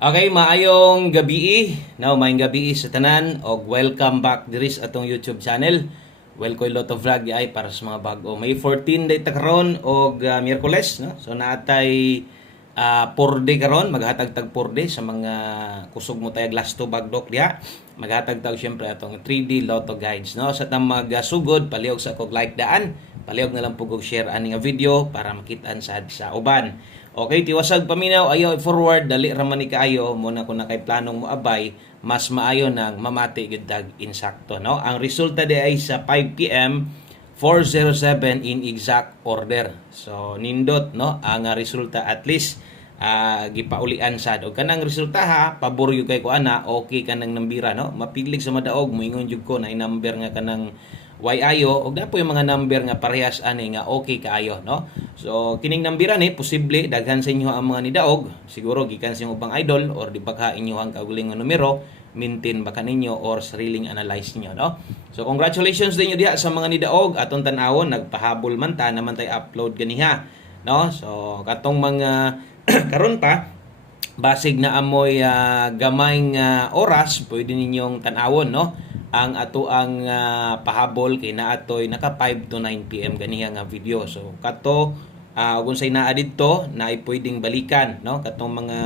Okay, maayong gabi. Now, maayong gabi sa tanan og welcome back diri sa atong YouTube channel. Welcome Lotto Vlog ay para sa mga bago. May 14 day ta karon og Miyerkules, no? So naatay 4 day karon, maghatag tag 4 day sa mga kusog mo tayag last to bagdok diha. Maghatag tag syempre atong 3D Lotto guides, no? Sa tang magsugod palihog sa kog like daan, palihog na lang pug og share ani nga video para makitaan sa uban. Okay, tiwasag paminaw, ayaw forward, dali raman ni kaayo, muna kung na kay planong mo abay, mas maayo nang mamati gidag insakto, no? Ang resulta di ay sa 5 PM, 407 in exact order. So, nindot, no? Ang resulta at least, gipaulian sad. O kanang resulta ha, pabor yung kay ko ana, okay ka nang nambira, no? Mapiglig sa madaog, moingon jud ko na i-number nga kanang ayo og dapo yung mga number nga parehas ani nga okay kaayo, no? So kining number ni posible daghan sa inyo ang mga nidaog, siguro gikan sa inyong ubang idol or di baka inyo ang kaugaling nga numero, maintain baka ninyo or sariling analyze niyo, no? So congratulations din diha sa mga nidaog atong tan-awon, nagpahabol man ta naman tay upload ganiha, no? So katong mga karon pa basig na amoy gamay nga oras pwede ninyong tan-awon, no? Ang ato ang pahabol kay naatoy naka 5 to 9 PM ganiha nga video. So kato kung say naa didto na ay pwedeng balikan, no? Katong mga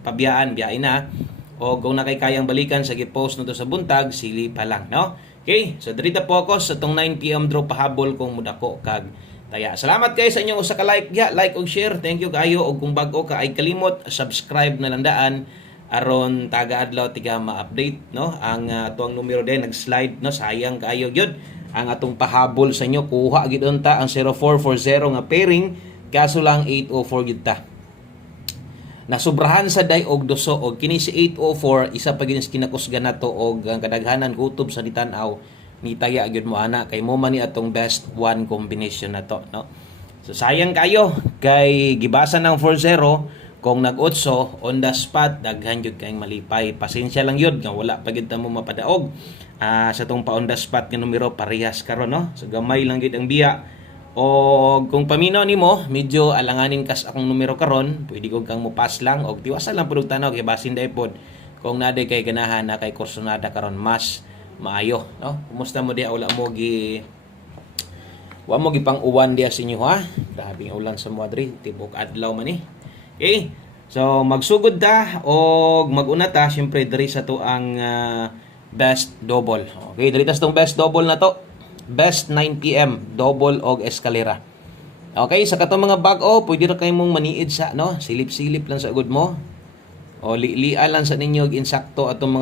pabiyaan biyain na o kung na kay kayang balikan sa gi-post nito sa buntag sili pa lang, no? Okay, so diri ta focus sa tong 9 PM draw pahabol kung mudako kag taya. Salamat kayo sa inyong usa ka like og share. Thank you kayo og kung bag-o ka ay kalimot subscribe na lang daan aron taga-adlaw tiga ma-update, no? Ang tuang numero din nag-slide, no? Sayang kayo gyud ang atong pahabol sa inyo, kuha gid unta ang 0440 nga pairing kaso lang 804 gid ta. Nasubrahan sa day og doso og kini si 804 isa pa gid kinakusgan nato og ang kadaghanan kutob sa nitan-aw ni taya gyud mo ana kay mo man ni atong best one combination nato, no? So sayang kayo kay gibasa ng 40 kung nag-utso on the spot daghan jud kayong malipay. Pasensya lang yun nga wala pa gid mo mapadaog sa tong pa on the spot nga numero parehas karon, no? So gamay lang gid ang biya. O kung paminaw nimo medyo alanganin kas akong numero karon, pwede ko kang mupas lang og tiwasa lang pud tanaw kay basin dai pod kung naday kay ganahan na kay kursonada karon mas maayo, no? Kumusta mo dia wala mo gi pang uwan dia sa inyo, ha? Grabing ulan sa mo adri tibok adlaw man ni. Okay, so magsugod ta o mag-una ta syempre diri sa to ang best double. Okay, diri ta sa tong best double na to. Best 9 PM double og eskalera. Okay, sa katong mga bag-o pwede ra kay mong maniid sa, no? Silip-silip lang sa good mo. O lilia lang sa ninyo og insakto atong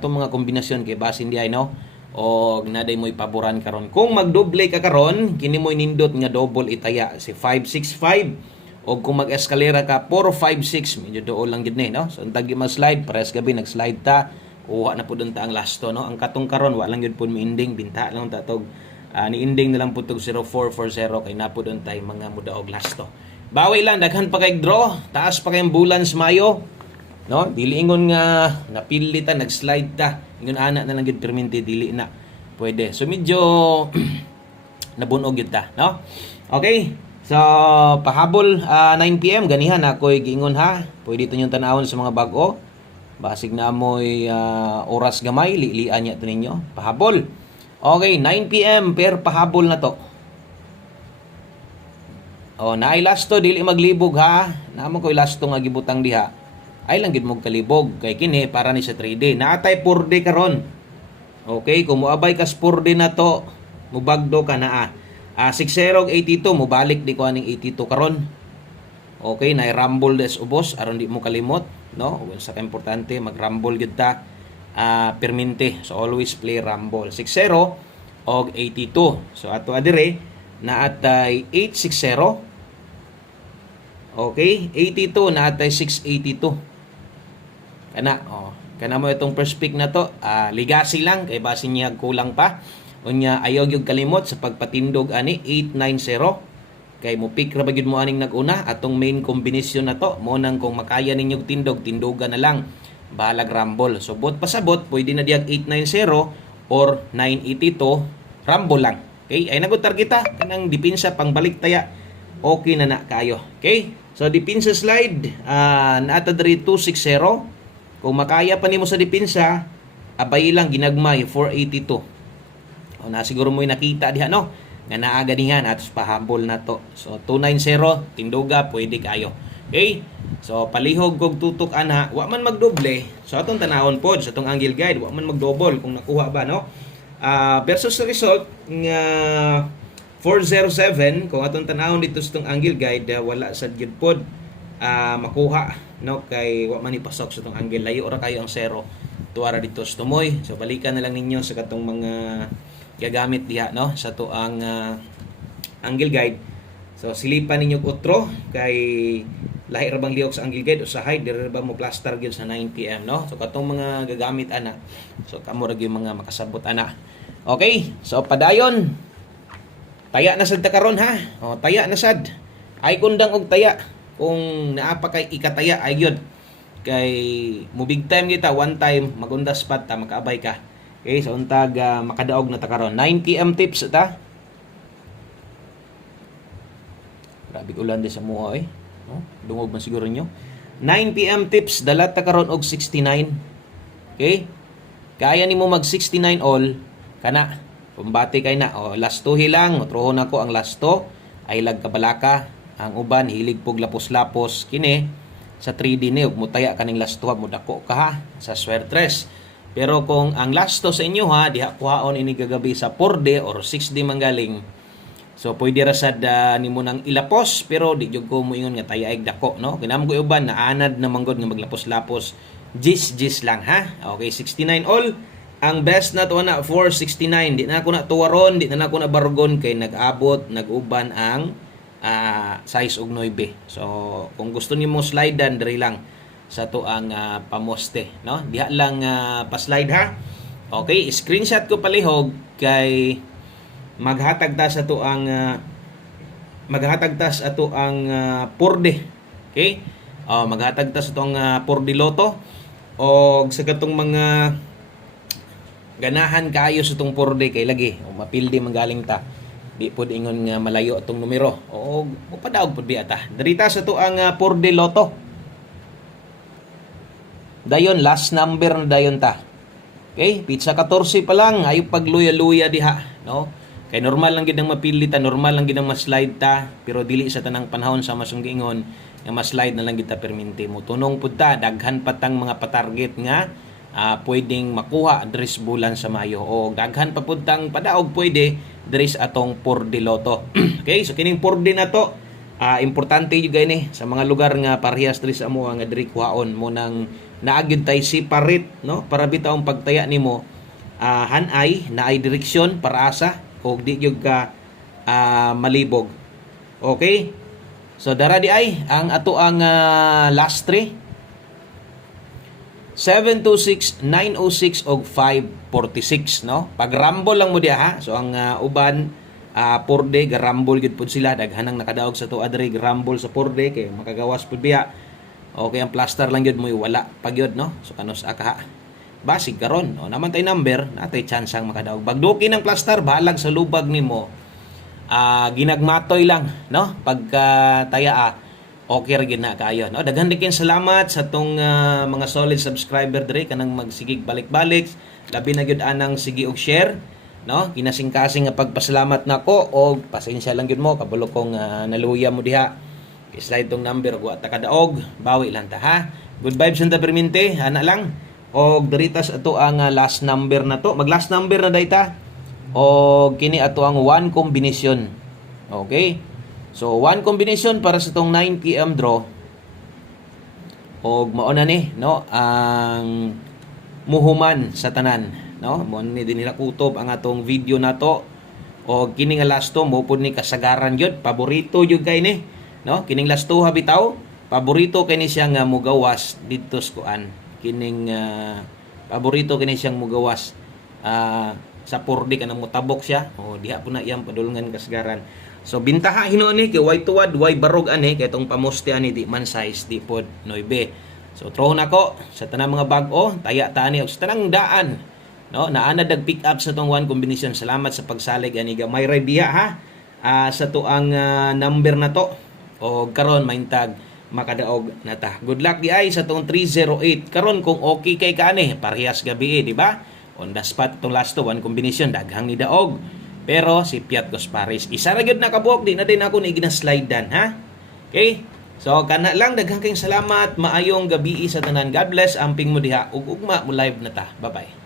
mga kombinasyon kay basin di ay, no? O naday mo ipaboran karon. Kung magdoble ka karon, kini mo nindot nga double itaya si 565. O kung mag-eskalera ka 456 medyo dool lang gid ni, no? So antag mag-slide pares gabi nag-slide ta kuha na pud unta ang lasto, no? Ang katong karon wa lang gid pud mi-ending binta lang ta tog ni ending na lang pud tog 0440 kay napud untay mga mudaog lasto. Bawi lang daghan pa kay draw, taas pa kay bulan sa Mayo, no? Dili ingon nga napili ta nag-slide ta. Ingon ana na lang gid perminti dili na pwede. So medyo nabunog gid ta, no? Okay. So, pahabol 9 PM ganihan ako'y giingon, ha. Pwede ito yung tanawon sa mga bag-o. Basig na amoy oras gamay, lian niya ito ninyo. Pahabol. Okay, 9 PM per pahabol na to. O, naay lasto, dili maglibog, ha. Naamon ko'y lasto nga gibutang diha. Ay lang gid mo kalibog. Kay kini, para ni sa 3D. Naatay 4D karon. Okay, kung muabay kas 4D na to, mubagdo ka na, 60 82 mo balik di ko aning 82 karon. Okay, na rumble des ubos aron di mo kalimot, no? Well, sa importante mag-rumble gid ta permente. So always play rumble. 60 og 82. So ato adire na atay 860. Okay, 82 na atay 682. Kana kana mo itong first pick na to, ligasi lang kay basin niya kulang pa. Unya ayaw gyud kalimot sa pagpatindog ani 890 kay mo pick ra bagid mo aning nag-una atong main combination na to mo nang kung makaya ninyog tindogan na lang bahalag rumble. So bot pasabot pwede na diag 890 or 982 rumble lang. Okay, ay nagutar kita kanang depensa pangbalik taya okay na kayo. Okay, So depensa slide naata diri 260. Kung makaya pa nimo sa depensa, abay lang ginagmay 482. O na siguro mo nakita diha no nga naa ganihan atos pahabol na to. So 290 tinduga pwede kayo. Okay? So palihog kog tutok ana, wa man magdoble. So atong tanawon pod sa atong angle guide, wa man magdouble kung nakuha ba no. Versus sa result nga 407 kung atong tanawon dito sa atong angle guide, wala sad gyud pod makuha no kay wa man ipasok sa atong angle, layo ra kayo ang zero tuara dito sa tumoy. So balikan na lang ninyo sa katong mga gagamit diha no sa to ang angle guide. So silipan ninyo utro kay lahi ra bang lihok sa angle guide, usahay dire ba mo plaster gyud sa 9pm no. So katong mga gagamit ana, so kamo ra gyud mga makasabot ana. Okay, so padayon taya na sad ta karon ha. O taya na sad, ay kundang og taya kung naapa kay ikataya ay gyud kay mo big time kita one time magunda spot ta makaabay ka. Okay, so untag makadaog na ta karon 9pm tips ta. Grabe ulan di sa muha no? Dungog man siguro nyo. 9pm tips, dalat ta karon og 69. Okay? Kaya nimo mag 69 all kana. Pambati kay na. O last 2 hilang, utrohon ako ang last 2 ay lag kabalaka. Ang uban hilig pog lapos-lapos kini sa 3D ni ug mutaya kaning last 2 mo dako ka ha sa swertres. Pero kung ang last 2 sa inyo ha, diha kuhaon ini gagabi sa 4D or 6D manggaling. So pwede ra sad nimo nang ilapos pero di jud ko moingon nga tayaig dako no. Kinamo ko uban na anad na manggod nga maglapos-lapos. Gis lang ha. Okay, 69 all. Ang best na to na 469. Di na ako na tuwaron, di na ako na bargon kay nag-abot, nag-uban ang size og 9. So kung gusto nimo slidean diri lang sa to ang pamoste no. Diha lang pa-slide ha. Okay, screenshot ko palihog kay maghatag ta sa to ang porde. Okay? Maghatag ta sa to ang porde loto o sa katong mga ganahan kayo sa tong porde kay lagi o mapildi manggaling ta. Di pod ingon nga malayo atong numero. O padaog pod biya ta. Diri ta sa to ang porde loto. Dayon last number na dayon ta. Okay? Pizza 14 pa lang ayo pagluya-luya diha, no? Kay normal lang gid ang mapili ta, normal lang gid ang ma-slide ta, pero dili sa tanang panahon sa masunggingon nga ma-slide na lang gid ta perminti mo. Tunong pud ta daghan patang mga patarget nga pwedeng makuha address bulan sa Mayo o daghan pa pud tang padaog pwede address atong porde loto. Okay, so kining porde na to importante jud gani sa mga lugar nga parehas diri sa amo nga diri kuhaon mo nang naagyud tay separate no para bitaw pagtaya nimo hanay naay direksyon para asa o di gyud ka malibog. Okay? So dara di ay ang ato ang last 3 726, 906 og 546 no. Pag rumble lang mo diha ha. So ang uban porde garambol gid pud sila daghanang nakadaog sa to adre garambol sa porde kay makagawas pud biya. Okay, ang plaster lang gyud mo wala pag yun no. So kanos aka basig karon o naman tay number natay chance ang makadaog bagduki ng plaster balag sa lubag nimo ginagmatoy lang no pagka taya okay ra gid na kaayo no. Daghan din salamat sa tong mga solid subscriber dire kanang magsigig balik-balik labi na gyud anang sige og share no. Kinasing-kasing nga pagpasalamat nako og pasensya lang gyud mo kabalo kong naluya mo diha. I-slide tong number wa ta kadaog bawi lang ta ha. Good vibes unta permente ana lang. O diritas ato ang last number na to. Mag last number na dayta. O kini ato ang 1 combination. Okay? So 1 combination para sa tong 9pm draw. Og mao na ni no ang muhuman sa tanan no. Mo ni dinila kutob ang atong video na to. O kini nga last to mo pud ni kasagaran gyud, paborito gyud kay ni no. Kining last to habitaw, paborito kay ni siya nga mugawas didto sa kuan. Kining paborito kini siyang mugawas sa porde kanang mutabok siya o diha po na iyang padulngan kasgaran. So bintaha hinuon ni kay way tuwad way barog ani kay tong pamoste ani di man size di pod 9. So throw na ko sa tanang mga bag-o taya ta ani og sa tanang daan no naana dag pick up sa tong 1 combination. Salamat sa pagsalig ani gamay ray biya ha sa tuang number na to o karon maintag makadaog na ta. Good luck di ay sa tong 308. Karon kung okay kay kaani, parehas gabi, di ba? On the spot itong last one combination daghang ni daog. Pero si Piat Cosparis, isa ra gyud nakabuok, di na din ako ni gina-slide dan, ha? Okay? So kana lang, daghang kayong salamat, maayong gabi sa tanan. God bless, amping mo diha ug ugma mo live na ta. Bye-bye.